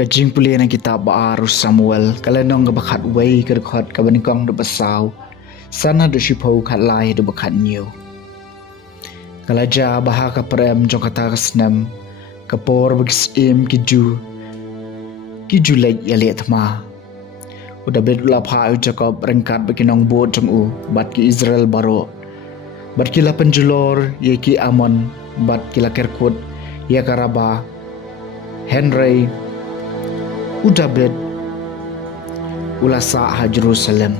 Kajing puli na kitab baaru Samuel kalenong gabakat way kerkot kabanikong do basaw sana do shipau kat lai do bakat new kalaja bahaka prem jong kata kasnem kapor bagis im kiju lek yalet ma udah bedula pa Jacob rengkat baginong bot jong u bat ki Israel baro bat ki la penjulor ye ki Amon bat ki la kerkut ya karaba Henry Udabed ulasa ha Jerusalem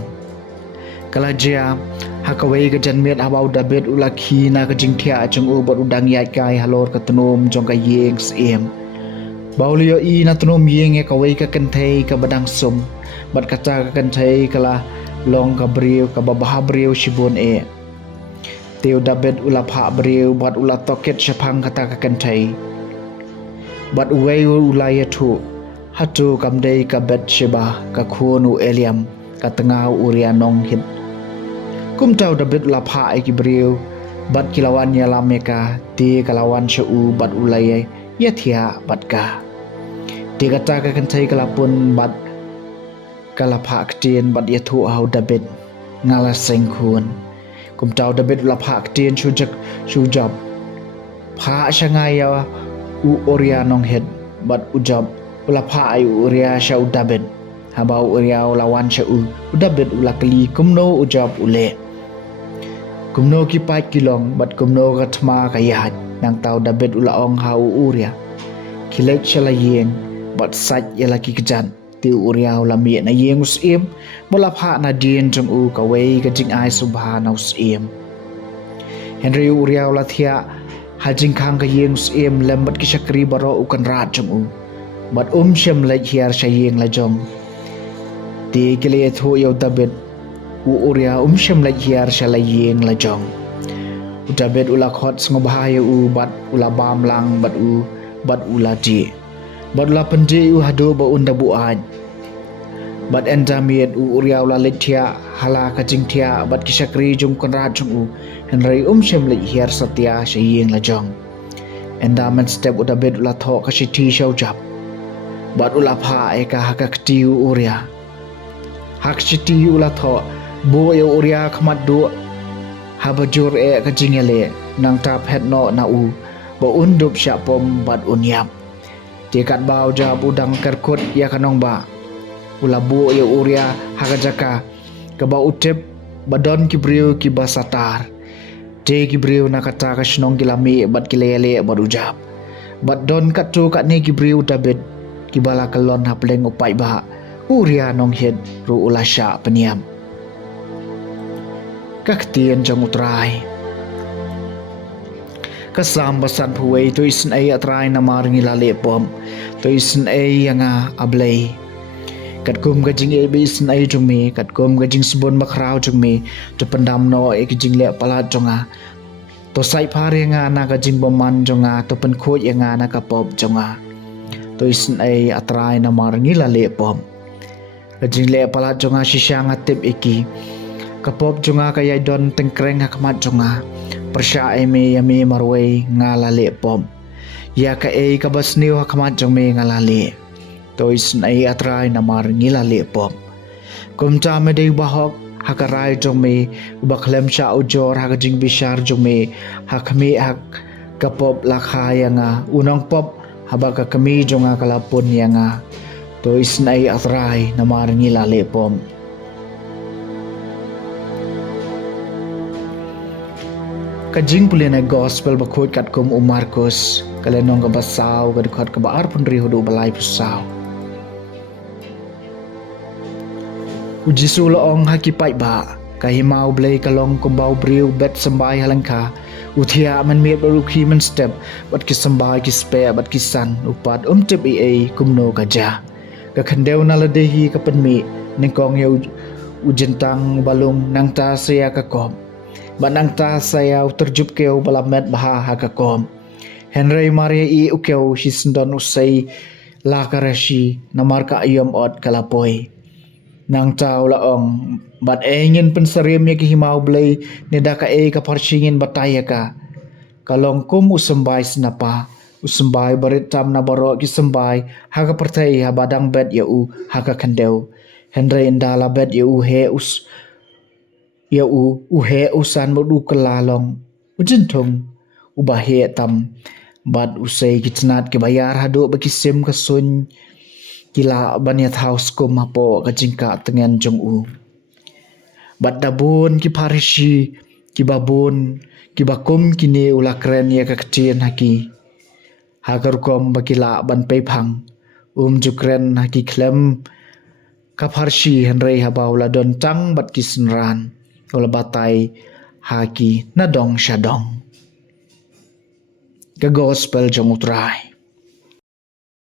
kalajia hakawai ke janmiat abau Udabed ulaki na ke jingtia jong u bot udang yat kai halor ke tenom jong ka yeng siem baulio i na tenom yeng e kawai ke kentai ke badang sum bat kata ke kentai kala long ka briu ka babah briu shibun e teu Udabed ulapha briu bat ulatoket syapang kata ke kentai bat uwei ulaya tu hatu kamdei ka Betsheba ka khunu Eliam ka tengah Uria nong hit kum tau David lapha ai kibriu bat kilawan ya lameka ti kalawan shau bat ulai ya thia bat ka ti kata ka kantai kalapun bat kalapha ktien bat ya thu au David ngala sengkhun kum tau David lapha ktien shujab pha shangai ya Uria nong hit bat ujab ulapha ai Uria shau David habau Uria lawan shau David ulakli kumno ujab ule kumno ki pai kilong bat kumno gatma kayat nang tau David ulaong hau Uria kilek shalayeng bat sat yalaki kejan ti Uria ulami na yeng usim mulapha na din jong u kawai kajing ai subhana usim Henry Uria ulathia hajing khang ka yeng usim lembat ki shakri baro ukan rat jong u bat shem lai hiar shayeng la jong ti kile thu yo David Uria shem lai hiar shalayeng la jong David ulakhot ngobahaya bat ulabam lang bat ulati bat ula pendi hadu ba unda buat bat endamiet Uria ulaletia hala kajing tia bat kisakri jong konrat jong Henry shem lai hiar satya shayeng la jong endaman step David ulatho kashiti shaujap bat ulapha eka hakaktiu Uria hakchiti ulatho bo yo Uria khmat do habajur e kajingele nang tap hetno na u bo undup syapom bat unyap tikat bau jab udang kerkut ya kanong ba ulabu yo Uria hakajaka ke ba utep badon kibriu ki basatar te kibriu nakata kasnong kilami bat kilele bat ujab bat don katu kat ne kibriu David kibala kalon hapleng upai bah Uria nong hit ru ulasha peniam kaktien jong utrai kasam basan phuwei to isin ai atrai namar ngilale pom to isin ai yanga ablei katkum gajing e isin ai jong me katkum gajing subon makrau jong me to pendam no e gajing le pala jonga to sai phare nga na gajing boman jonga to pen khoj nga na kapop jonga to isin ai atrai namar ngilale pom gajing le pala jonga shisha ngatip iki kapop jonga kaya don tengkreng hakmat jonga persya me yame marwei ngalale pom ya ka e kabasniu hakmat jong me ngalale to isin ai atrai namar ngilale pom kumta me dei bahok hakarai jong me ubaklem sha ujor hakajing bishar jong me hakme hak kapop lakha yanga unong pop habaka kami jonga kalapun yanga to isin ai atrai namar ngilale pom kajing pulina gospel bakut kat kum Markus kalenong kabasaw kadukhat kabaar pun rihudu balai pusaw ujisu loong hakipai ba kahimau blay kalong kumbau briu bet sambai halangka Uthia man met baru ki man step bat ki sambai ki spe bat ki san upat tip ai kumno ka ja ka khandeu na la dehi ka penmi ningkong ya ujentang balung nang ta saya ka kom banang ta saya terjup keu balamet baha ha ka kom Henry Maria i ukeu hisndon usai la karashi namar ka ayom ot kalapoi nang tau la ong bat engin pensarim ya ki himau blai neda ka ka parchingin bataya ka kalong kum usambai snapa usambai barit tam na baro ki sambai ha ka partai ha badang bet ya ha ka khandeu Henry indala bet ya he he usan modu kelalong ujintung ubahe tam bat usai kitnat ke bayar hado baki sim ka sun kila baniat house ko mapo ka jingka tengen jong bat dabun ki parishi ki babun ki bakum kini ula kren ya ka kecien haki hagar kom bakila ban pepang jukren haki klem ka parshi Henry habaula don tang bat ki senran ula batai haki nadong syadong. Ka gospel jong utrai.